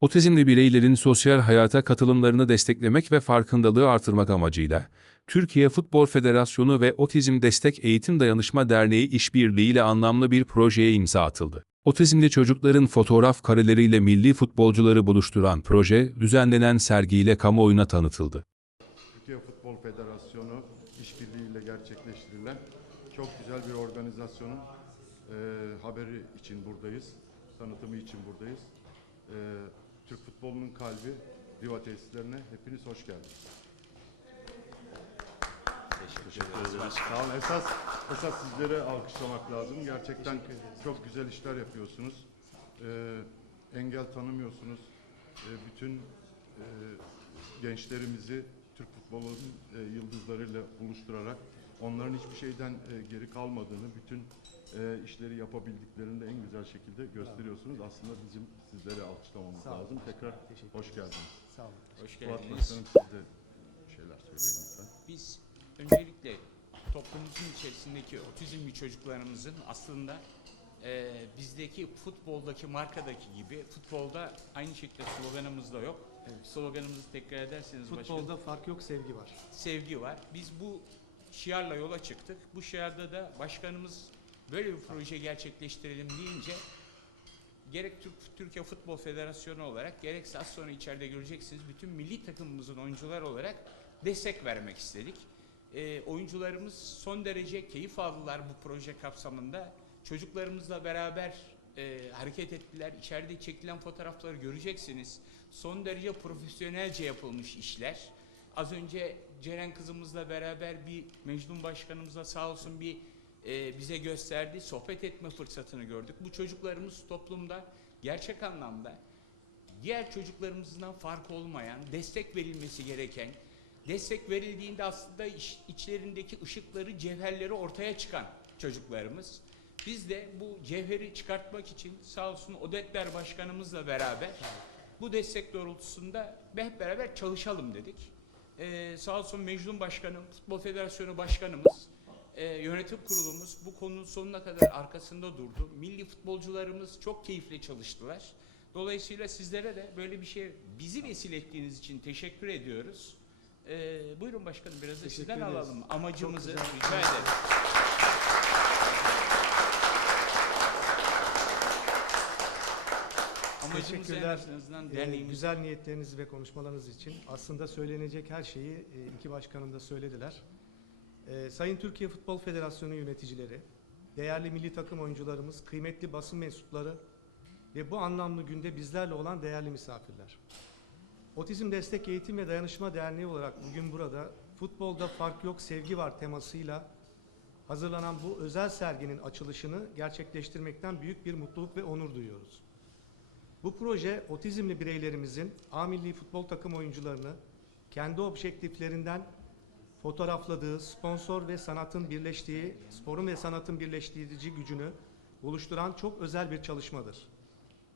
Otizmli bireylerin sosyal hayata katılımlarını desteklemek ve farkındalığı artırmak amacıyla Türkiye Futbol Federasyonu ve Otizm Destek Eğitim Dayanışma Derneği işbirliğiyle anlamlı bir projeye imza atıldı. Otizmli çocukların fotoğraf kareleriyle milli futbolcuları buluşturan proje, düzenlenen sergiyle kamuoyuna tanıtıldı. Türkiye Futbol Federasyonu işbirliğiyle gerçekleştirilen çok güzel bir organizasyonun e, haberi için buradayız. Tanıtımı için buradayız. E, futbolunun kalbi Diva tesislerine hepiniz hoş geldiniz. Teşekkür ederiz. Sağ olun. Esas, esas sizlere alkışlamak lazım. Gerçekten çok güzel işler yapıyorsunuz. E, engel tanımıyorsunuz. E, bütün e, gençlerimizi Türk futbolunun e, yıldızlarıyla buluşturarak onların hiçbir şeyden e, geri kalmadığını, bütün e, işleri yapabildiklerini de en güzel şekilde gösteriyorsunuz. Aslında bizim sizlere alkışlamamız Sağ olun. lazım. Tekrar Teşekkür hoş geldiniz. Sağ olun. Hoş Fuat geldiniz. Başkanım siz de şeyler söyleyin lütfen. Biz öncelikle toplumumuzun içerisindeki otizmli çocuklarımızın aslında e, bizdeki futboldaki markadaki gibi futbolda aynı şekilde sloganımız da yok. Evet. Sloganımızı tekrar ederseniz başkanım. Futbolda fark yok, sevgi var. sevgi var. Biz bu şiarla yola çıktık. Bu şiarda da başkanımız böyle bir proje gerçekleştirelim deyince gerek Türk, Türkiye Futbol Federasyonu olarak gerekse az sonra içeride göreceksiniz bütün milli takımımızın oyuncular olarak destek vermek istedik. Ee, oyuncularımız son derece keyif aldılar bu proje kapsamında. Çocuklarımızla beraber e, hareket ettiler. İçeride çekilen fotoğrafları göreceksiniz. Son derece profesyonelce yapılmış işler. Az önce Ceren kızımızla beraber bir Mecnun Başkanımızla sağ olsun bir e, bize gösterdi. Sohbet etme fırsatını gördük. Bu çocuklarımız toplumda gerçek anlamda diğer çocuklarımızdan fark olmayan, destek verilmesi gereken, destek verildiğinde aslında iç- içlerindeki ışıkları, cevherleri ortaya çıkan çocuklarımız. Biz de bu cevheri çıkartmak için sağ olsun Odetler Başkanımızla beraber bu destek doğrultusunda hep beraber çalışalım dedik. Ee, sağ olsun Mecnun Başkanım, Futbol Federasyonu Başkanımız, e, yönetim kurulumuz bu konunun sonuna kadar arkasında durdu. Milli futbolcularımız çok keyifle çalıştılar. Dolayısıyla sizlere de böyle bir şey bizi vesile ettiğiniz için teşekkür ediyoruz. Ee, buyurun başkanım biraz da sizden ederiz. alalım amacımızı rica ederim. Amacımızı en Teşekkürler. azından Ee, güzel niyetleriniz ve konuşmalarınız için. Aslında söylenecek her şeyi e, iki başkanım da söylediler. Ee, Sayın Türkiye Futbol Federasyonu yöneticileri, değerli milli takım oyuncularımız, kıymetli basın mensupları ve bu anlamlı günde bizlerle olan değerli misafirler. Otizm Destek Eğitim ve Dayanışma Derneği olarak bugün burada futbolda fark yok sevgi var temasıyla hazırlanan bu özel serginin açılışını gerçekleştirmekten büyük bir mutluluk ve onur duyuyoruz. Bu proje otizmli bireylerimizin A milli futbol takım oyuncularını kendi objektiflerinden fotoğrafladığı, sponsor ve sanatın birleştiği, sporun ve sanatın birleştirici gücünü buluşturan çok özel bir çalışmadır.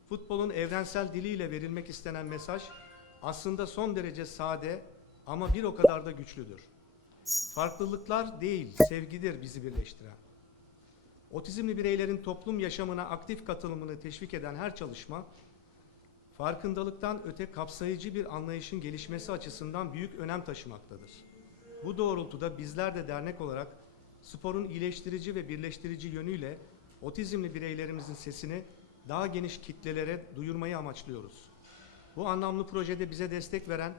Futbolun evrensel diliyle verilmek istenen mesaj aslında son derece sade ama bir o kadar da güçlüdür. Farklılıklar değil, sevgidir bizi birleştiren. Otizmli bireylerin toplum yaşamına aktif katılımını teşvik eden her çalışma, farkındalıktan öte kapsayıcı bir anlayışın gelişmesi açısından büyük önem taşımaktadır. Bu doğrultuda bizler de dernek olarak sporun iyileştirici ve birleştirici yönüyle otizmli bireylerimizin sesini daha geniş kitlelere duyurmayı amaçlıyoruz. Bu anlamlı projede bize destek veren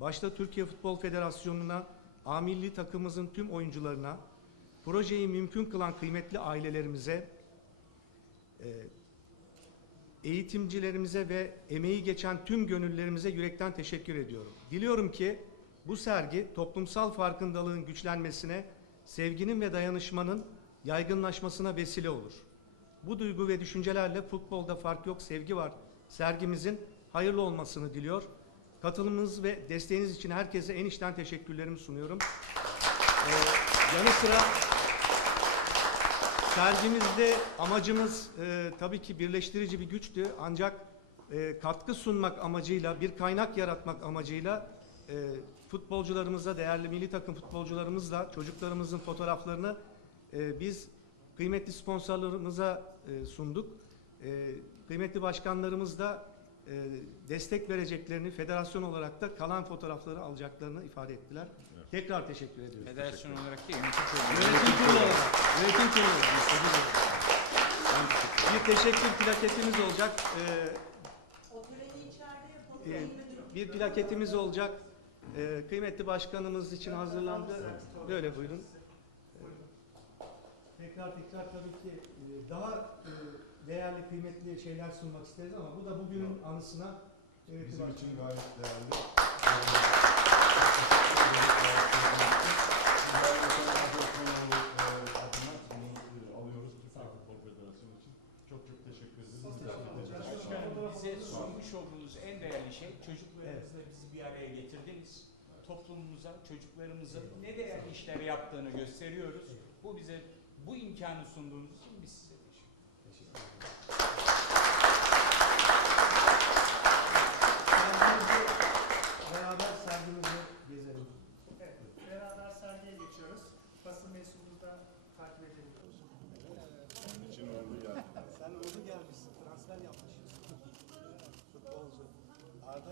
başta Türkiye Futbol Federasyonu'na, A milli takımımızın tüm oyuncularına, projeyi mümkün kılan kıymetli ailelerimize, e, eğitimcilerimize ve emeği geçen tüm gönüllerimize yürekten teşekkür ediyorum. Diliyorum ki bu sergi toplumsal farkındalığın güçlenmesine, sevginin ve dayanışmanın yaygınlaşmasına vesile olur. Bu duygu ve düşüncelerle futbolda fark yok, sevgi var. Sergimizin hayırlı olmasını diliyor. Katılımınız ve desteğiniz için herkese en içten teşekkürlerimi sunuyorum. Ee, yanı sıra sergimizde amacımız e, tabii ki birleştirici bir güçtü. Ancak e, katkı sunmak amacıyla, bir kaynak yaratmak amacıyla e, futbolcularımızla, değerli milli takım futbolcularımızla çocuklarımızın fotoğraflarını e, biz kıymetli sponsorlarımıza e, sunduk. E, kıymetli başkanlarımız da e, destek vereceklerini, federasyon olarak da kalan fotoğrafları alacaklarını ifade ettiler. Tekrar teşekkür ediyorum. Federasyon olarak değil, yönetim kurulu. Yönetim kurulu olarak, yönetim kurulu olarak. Bir teşekkür plaketimiz olacak. Ee, O töreni içeride yapalım. e, bir plaketimiz olacak. Ee, kıymetli başkanımız için hazırlandı. Böyle buyurun. Tekrar tekrar tabii ki e, daha e, değerli, kıymetli şeyler sunmak isteriz ama bu da bugünün anısına kıymetli Bizim başkanım. için gayet değerli. Bize sunmuş olduğunuz en değerli şey çocuklarınızla bizi bir araya getirdiniz. Toplumumuza, çocuklarımızın ne değerli işler yaptığını gösteriyoruz. Bu bize bu imkanı sunduğunuz için biz size teşekkür ederiz.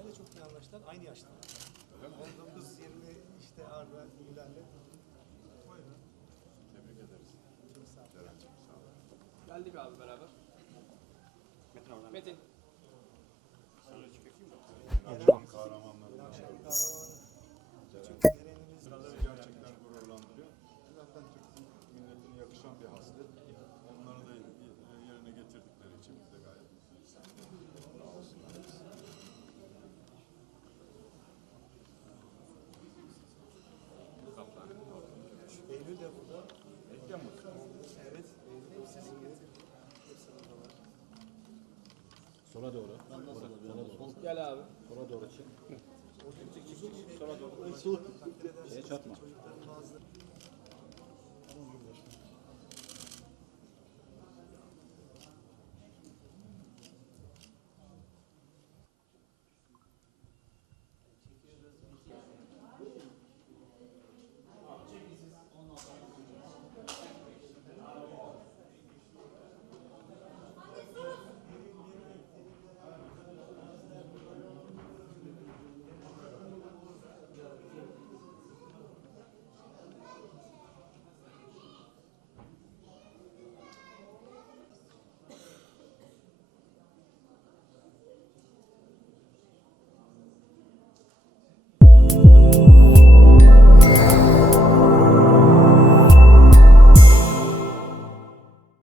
İle çok iyi anlaştılar, aynı yaşta. 19, 20 işte Arda Güler'le. Buyurun. Tebrik ederiz. Çok sağ ol. Ceren'cim sağ ol. Geldik abi beraber. Metin. Akşam kahramanlarımız. Kahramanı. Ceren. Gelenimiz. Bizi gerçekten gururlandırıyor. Zaten Türk milletine yakışan bir haslet. Onları da yerine getirdikleri için biz de gayet mutluyuz. Sağ olsunlar. Eylül de burada. Evet, Eylül hepsi sizin Hepsi buradalar. Sola doğru. Gel abi. Sola doğru çık. Uzun bir Sola doğru.